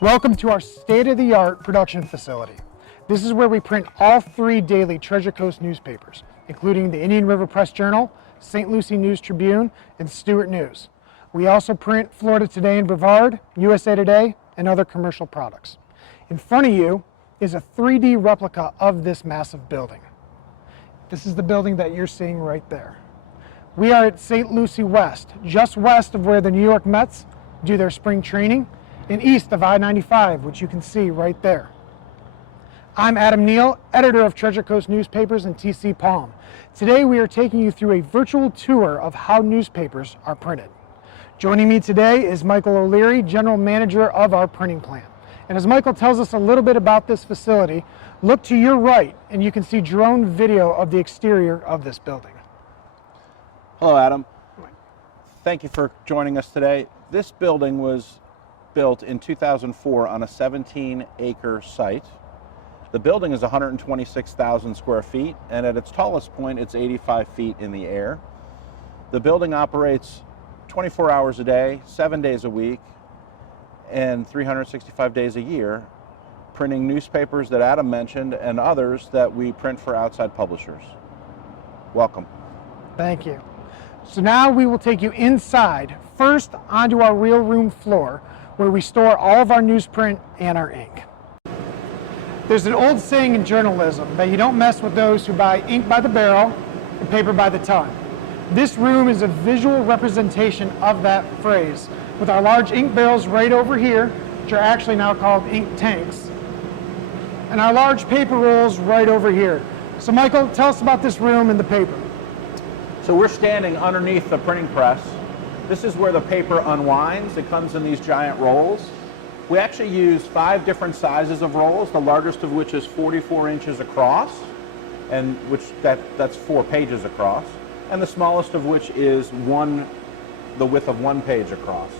Welcome to our state-of-the-art production facility. This is where we print all 3 daily Treasure Coast newspapers, including the Indian River Press Journal, St. Lucie News Tribune, and Stuart News. We also print Florida Today and Brevard, USA Today, and other commercial products. In front of you is a 3D replica of this massive building. This is the building that you're seeing right there. We are at St. Lucie West, just west of where the New York Mets do their spring training, and east of I-95, which you can see right there. I'm Adam Neal, editor of Treasure Coast Newspapers and TCPalm. Today we are taking you through a virtual tour of how newspapers are printed. Joining me today is Michael O'Leary, general manager of our printing plant. And as Michael tells us a little bit about this facility, look to your right and you can see drone video of the exterior of this building. Hello, Adam. Thank you for joining us today. This building was built in 2004 on a 17-acre site. The building is 126,000 square feet, and at its tallest point, it's 85 feet in the air. The building operates 24 hours a day, 7 days a week, and 365 days a year, printing newspapers that Adam mentioned and others that we print for outside publishers. Welcome. Thank you. So now we will take you inside, first onto our real room floor, where we store all of our newsprint and our ink. There's an old saying in journalism that you don't mess with those who buy ink by the barrel and paper by the ton. This room is a visual representation of that phrase, with our large ink barrels right over here, which are actually now called ink tanks, and our large paper rolls right over here. So Michael, tell us about this room and the paper. So we're standing underneath the printing press. This is where the paper unwinds. It comes in these giant rolls. We actually use 5 different sizes of rolls, the largest of which is 44 inches across, and that's 4 pages across, and the smallest of which is the width of 1 page across.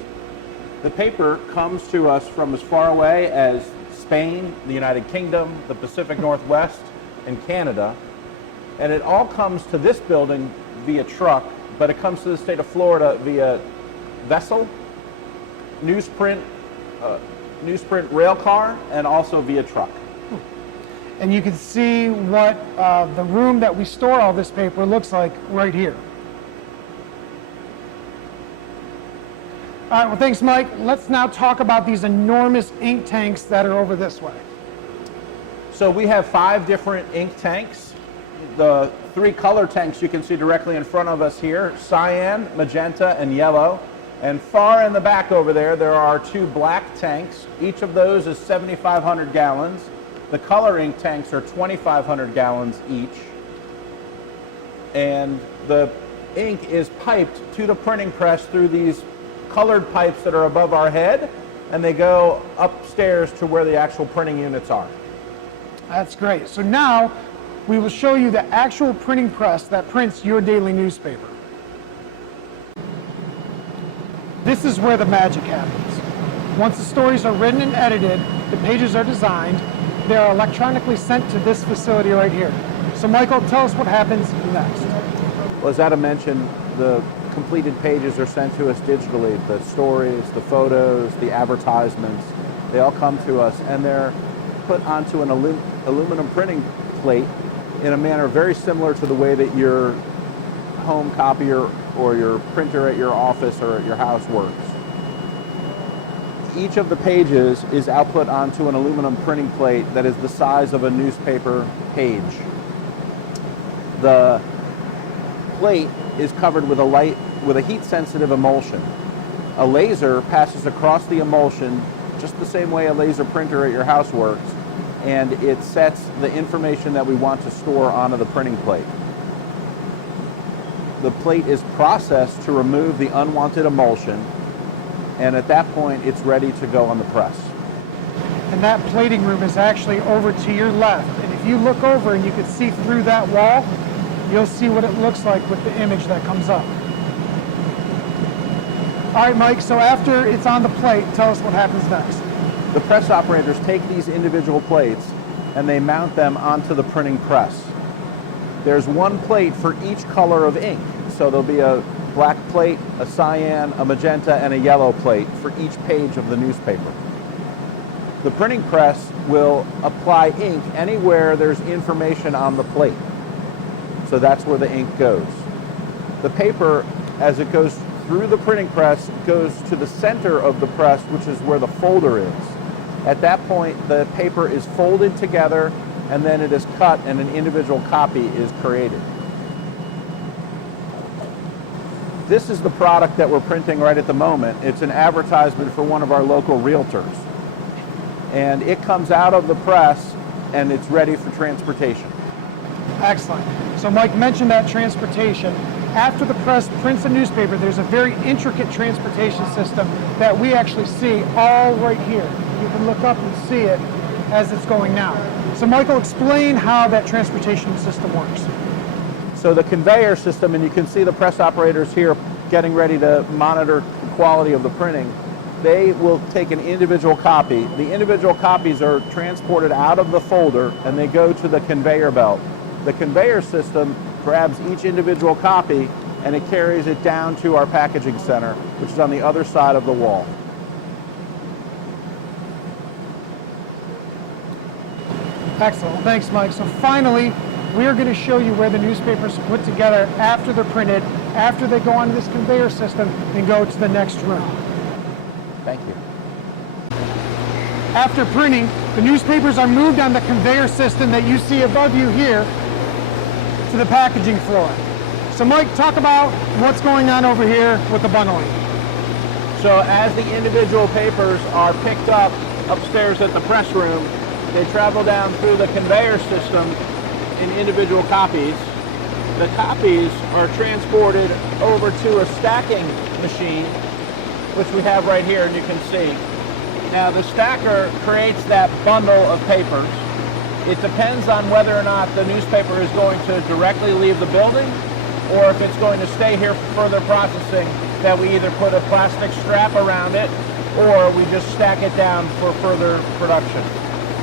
The paper comes to us from as far away as Spain, the United Kingdom, the Pacific Northwest, and Canada, and it all comes to this building via truck, but it comes to the state of Florida via vessel, newsprint rail car, and also via truck. And you can see what the room that we store all this paper looks like right here. All right, well, thanks, Mike. Let's now talk about these enormous ink tanks that are over this way. So we have 5 different ink tanks. The 3 color tanks you can see directly in front of us here: cyan, magenta, and yellow. And far in the back over there, there are 2 black tanks. Each of those is 7,500 gallons. The color ink tanks are 2,500 gallons each. And the ink is piped to the printing press through these colored pipes that are above our head, and they go upstairs to where the actual printing units are. That's great. So now we will show you the actual printing press that prints your daily newspaper. This is where the magic happens. Once the stories are written and edited, the pages are designed, they are electronically sent to this facility right here. So Michael, tell us what happens next. Well, as Adam mentioned, the completed pages are sent to us digitally. The stories, the photos, the advertisements, they all come to us, and they're put onto an aluminum printing plate in a manner very similar to the way that your home copier or your printer at your office or at your house works. Each of the pages is output onto an aluminum printing plate that is the size of a newspaper page. The plate is covered with a heat-sensitive emulsion. A laser passes across the emulsion just the same way a laser printer at your house works, and it sets the information that we want to store onto the printing plate. The plate is processed to remove the unwanted emulsion, and at that point it's ready to go on the press. And that plating room is actually over to your left, and if you look over and you can see through that wall, you'll see what it looks like with the image that comes up. All right, Mike, so after it's on the plate, tell us what happens next. The press operators take these individual plates and they mount them onto the printing press. There's 1 plate for each color of ink. So there'll be a black plate, a cyan, a magenta, and a yellow plate for each page of the newspaper. The printing press will apply ink anywhere there's information on the plate. So that's where the ink goes. The paper, as it goes through the printing press, goes to the center of the press, which is where the folder is. At that point, the paper is folded together, and then it is cut and an individual copy is created. This is the product that we're printing right at the moment. It's an advertisement for one of our local realtors. And it comes out of the press and it's ready for transportation. Excellent. So Mike mentioned that transportation. After the press prints the newspaper, there's a very intricate transportation system that we actually see all right here. You can look up and see it as it's going now. So Michael, explain how that transportation system works. So the conveyor system, and you can see the press operators here getting ready to monitor the quality of the printing, they will take an individual copy. The individual copies are transported out of the folder and they go to the conveyor belt. The conveyor system grabs each individual copy and it carries it down to our packaging center, which is on the other side of the wall. Excellent. Thanks, Mike. So finally, we are going to show you where the newspapers are put together after they're printed, after they go onto this conveyor system and go to the next room. Thank you. After printing, the newspapers are moved on the conveyor system that you see above you here to the packaging floor. So Mike, talk about what's going on over here with the bundling. So as the individual papers are picked up upstairs at the press room, they travel down through the conveyor system in individual copies. The copies are transported over to a stacking machine, which we have right here, and you can see. Now the stacker creates that bundle of papers. It depends on whether or not the newspaper is going to directly leave the building or if it's going to stay here for further processing, that we either put a plastic strap around it or we just stack it down for further production.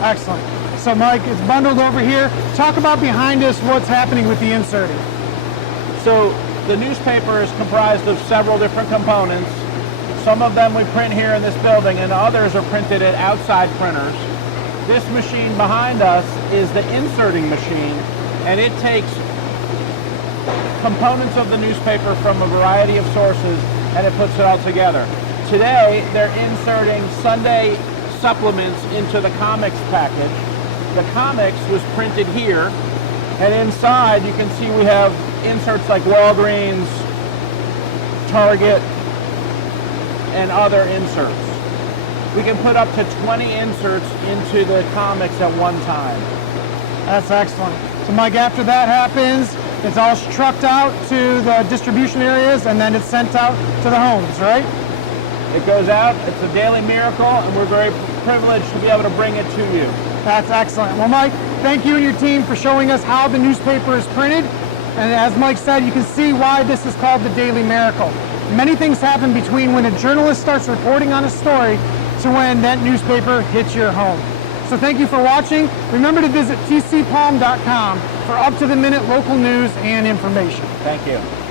Excellent. So Mike, it's bundled over here. Talk about behind us what's happening with the inserting. So the newspaper is comprised of several different components. Some of them we print here in this building and others are printed at outside printers. This machine behind us is the inserting machine, and it takes components of the newspaper from a variety of sources and it puts it all together. Today they're inserting Sunday supplements into the comics package. The comics was printed here, and inside you can see we have inserts like Walgreens, Target, and other inserts. We can put up to 20 inserts into the comics at one time. That's excellent. So Mike, after that happens, it's all trucked out to the distribution areas and then it's sent out to the homes, right? It goes out, it's a daily miracle, and we're very privileged to be able to bring it to you. That's excellent. Well, Mike, thank you and your team for showing us how the newspaper is printed. And as Mike said, you can see why this is called the Daily Miracle. Many things happen between when a journalist starts reporting on a story to when that newspaper hits your home. So thank you for watching. Remember to visit TCPalm.com for up-to-the-minute local news and information. Thank you.